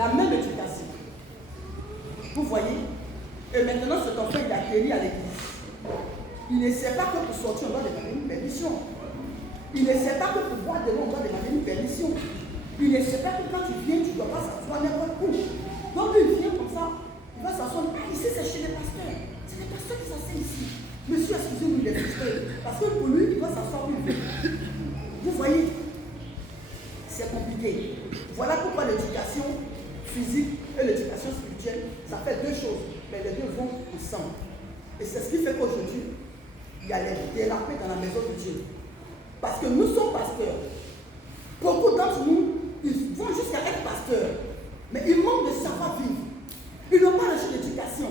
la même éducation. Vous voyez? Et maintenant, cet enfant, il a guéri à l'église. Il ne sait pas que pour sortir, on doit demander une permission. Il ne sait pas que pour boire de l'eau, on doit demander une permission. Il ne sait pas que quand tu viens, tu ne dois pas s'asseoir n'importe où. Donc, il vient comme ça, il va s'asseoir. Ah, ici, c'est chez les pasteurs. C'est les pasteurs qui s'asseyent ici. Monsieur, excusez-nous, il est frustré. Parce que pour lui, il va s'asseoir où il veut. Vous voyez? C'est compliqué. Voilà pourquoi l'éducation physique et l'éducation spirituelle, ça fait deux choses. Mais les deux vont ensemble. Et c'est ce qui fait qu'aujourd'hui, il y a la paix dans la maison de Dieu. Parce que nous sommes pasteurs. Beaucoup d'entre nous, ils vont jusqu'à être pasteurs. Mais ils manquent de savoir-vivre. Ils n'ont pas reçu l'éducation.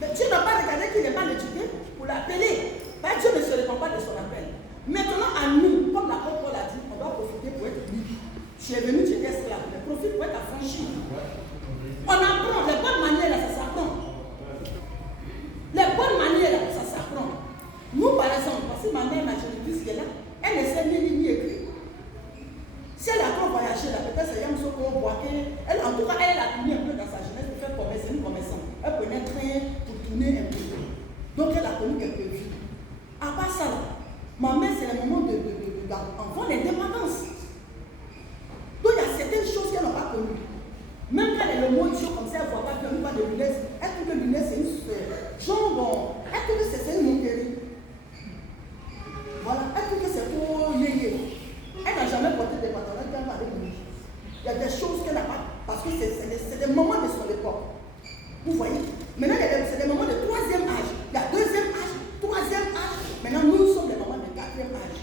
Mais Dieu n'a pas regardé qu'il n'est pas éduqué pour l'appeler. Dieu ne se répand pas de son appel. Maintenant, à nous, comme l'apôtre Paul a dit, on doit profiter pour être libre. Je suis venu, j'étais esclave. Mais profite pour être affranchi. On apprend. Les bonnes manières, là, ça s'apprend. Les bonnes manières, là, ça s'apprend. Nous, par exemple, parce que ma mère, ma génétique, qui est là, elle ne sait ni écrire. Si elle a trop voyagé, là, peut-être c'est Yam Soko, Boaké. Elle, en tout cas, elle a tourné un peu dans sa jeunesse pour faire commerce, une commerçante. Elle prenait un train pour tourner un peu. Donc, elle a connu quelques vies. À part ça, là, ma mère, c'est le moment d'enfant d'indépendance. Donc, il y a certaines choses qu'elle n'a pas connues. Même quand elle est le mot idiot comme ça, elle ne voit pas qu'elle n'a pas de lunettes. Elle trouve que lunettes, c'est une genre, elle trouve que c'est une monterie. Voilà, elle trouve que c'est pour yéyé. Elle n'a jamais porté des pantalons qu'elle va avec lui. Il y a des choses qu'elle n'a pas, parce que c'est des moments de son époque. Vous voyez? Maintenant, c'est des moments de troisième âge. Il y a deuxième âge, troisième âge. Maintenant, nous sommes des moments de quatrième âge.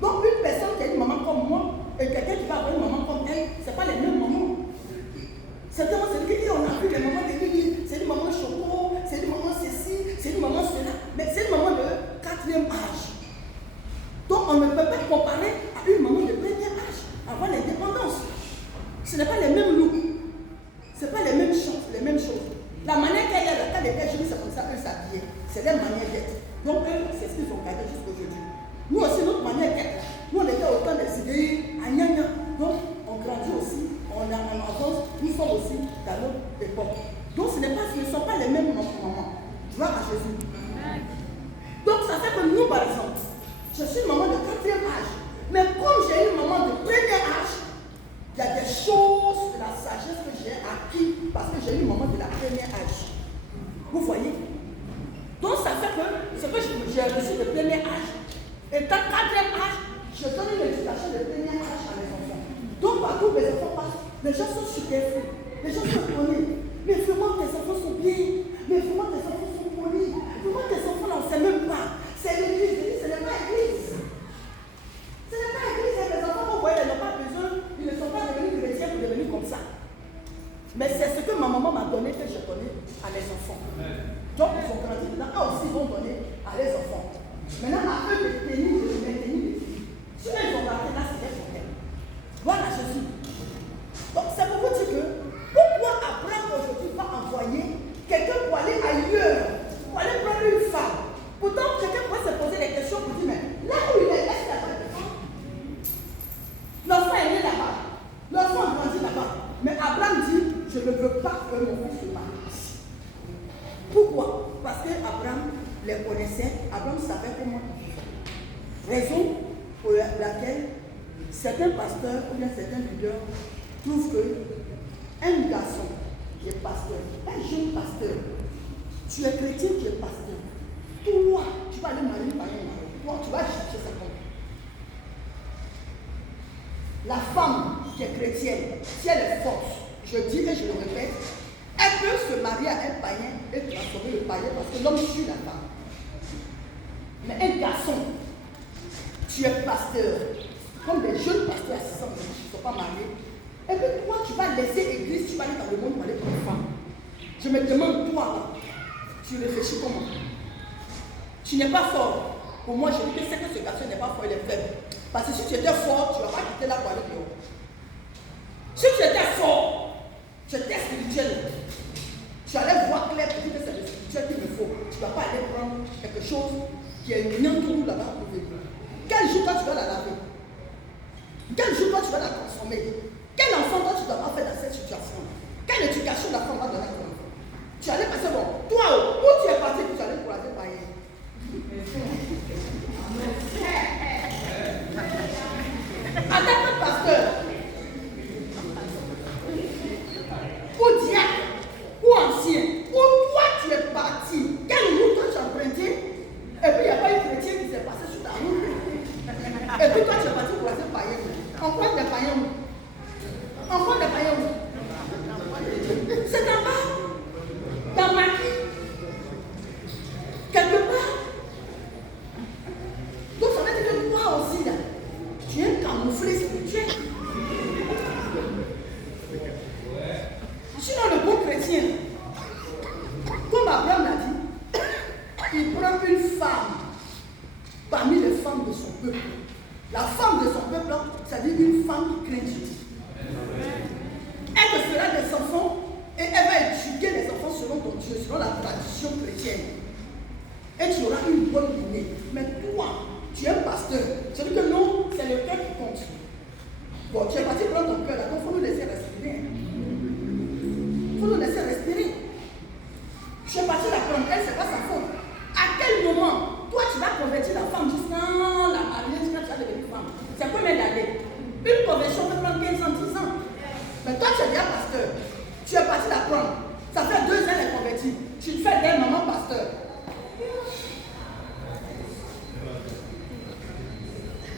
Donc, une personne qui a une maman comme moi et quelqu'un qui va avoir une maman comme elle, ce n'est pas les mêmes moments. Certainement, c'est dit on a vu les mamans de Bibi, c'est une maman choco, c'est une maman ceci, c'est une maman cela, mais c'est une maman de quatrième âge. Donc on ne peut pas comparer à une maman de premier âge, avant l'indépendance. Ce n'est pas les mêmes looks, ce n'est pas les mêmes choses. La manière qu'elle est, quand elle était jeune, c'est comme ça qu'elle s'habillait. C'est leur manière d'être. Donc eux, c'est ce qu'ils ont gardé jusqu'aujourd'hui. Nous aussi, notre manière d'être, nous on était autant des idées, à Nyanya. Donc on grandit aussi. On a en avance, nous sommes aussi dans notre époque. Donc ce ne sont pas les mêmes moments. Gloire à Jésus. Donc ça fait que nous, par exemple, je suis une maman de quatrième âge. Mais comme j'ai une maman de premier âge, il y a des choses de la sagesse que j'ai acquis parce que j'ai une maman de la première âge. Vous voyez? Donc ça fait que ce que j'ai reçu de premier âge, étant quatrième âge, je donne une éducation de premier âge à mes enfants. Donc partout où mes enfants passent, les gens sont superflus, les gens sont polis. Mais vraiment tes enfants sont bien, mais vraiment tes enfants sont polis. Vraiment tes enfants là, on ne sait même pas. C'est l'église, ce n'est pas l'église. Ce n'est pas l'église, les enfants, vous voyez, ils n'ont pas besoin, ils ne sont pas devenus chrétiens pour devenir comme ça. Mais c'est ce que ma maman m'a donné que je donnais à mes enfants. Donc ils sont grandis, maintenant eux aussi ils vont donner à les enfants. Maintenant à eux de tenir, de maintenir les filles. Si eux ils ont raté là, c'est leur problème. Voilà Jésus. Donc c'est pour vous dire que pourquoi Abraham aujourd'hui va envoyer quelqu'un pour aller ailleurs, pour aller prendre une femme. Pourtant quelqu'un pourrait se poser des questions pour dire mais là où il est, est-ce qu'il n'y a pas de femme? L'enfant est né là-bas, l'enfant grandit là-bas. Mais Abraham dit je ne veux pas que mon fils se marie ici. Pourquoi? Parce que Abraham les connaissait, Abraham savait comment ils vivaient. Raison pour laquelle certains pasteurs ou bien certains leaders trouvent qu'un garçon qui est pasteur, un jeune pasteur, tu es chrétien, tu es pasteur, toi, tu vas aller marier par un mari, toi, tu vas chercher sa compte. La femme qui est chrétienne, si elle est forte, je dis et je le répète, elle peut se marier à un païen et transformer le païen parce que l'homme suit la femme. Mais un garçon, tu es pasteur, comme des jeunes pasteurs à 6 ans qui ne sont pas mariés, et puis toi, tu vas laisser l'église, tu vas aller dans le monde pour aller pour les femmes. Je me demande, toi, tu réfléchis comment? Tu n'es pas fort. Pour moi, je dis que c'est que ce garçon n'est pas fort, il est faible. Parce que si tu étais fort, tu ne vas pas quitter là pour aller dehors. Si tu étais fort, tu étais spirituel, tu allais voir clair pour dire que c'est le spirituel qu'il me faut. Tu ne vas pas aller prendre quelque chose qui est une entourloupe là-bas pour venir. Quel jour toi tu vas la laver? Quel jour toi tu vas la transformer? Quel enfant toi tu dois pas faire dans cette situation-là? Quel chrétienne. Et tu auras une bonne lignée. Mais toi, tu es un pasteur. Je dis que non, c'est le cœur qui compte. Bon, tu es parti prendre ton cœur là, donc il faut nous laisser respirer. Il faut nous laisser respirer. Je suis parti la prendre, elle, c'est pas sa faute. À quel moment, toi, tu vas convertir la femme juste dans la mariée, quand tu vas devenir femme? C'est combien d'années? Une conversion peut prendre 15 ans, 10 ans. Mais toi, tu es déjà pasteur. Tu es parti la prendre. Ça fait 2 ans qu'elle est convertie. Tu fais d'elle maman pasteur.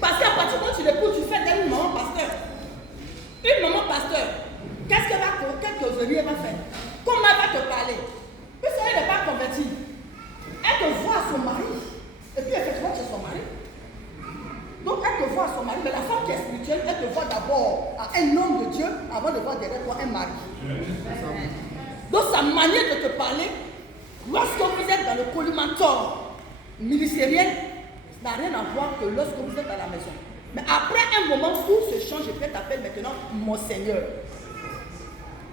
Parce qu'à partir du moment où tu l'épouses, tu fais d'elle une maman pasteur. Une maman pasteur, qu'est-ce qu'elle va faire? Quelle causerie elle va faire? Comment elle va te parler? Puisque elle n'est pas convertie. Elle te voit à son mari. Et puis effectivement, tu es son mari. Donc elle te voit à son mari. Mais la femme qui est spirituelle, elle te voit d'abord à un homme de Dieu avant de voir derrière toi un mari. Donc sa manière de te parler, lorsque vous êtes dans le collimateur ministériel, n'a rien à voir que lorsque vous êtes à la maison. Mais après un moment, tout se change et puis elle t'appelle maintenant mon Seigneur.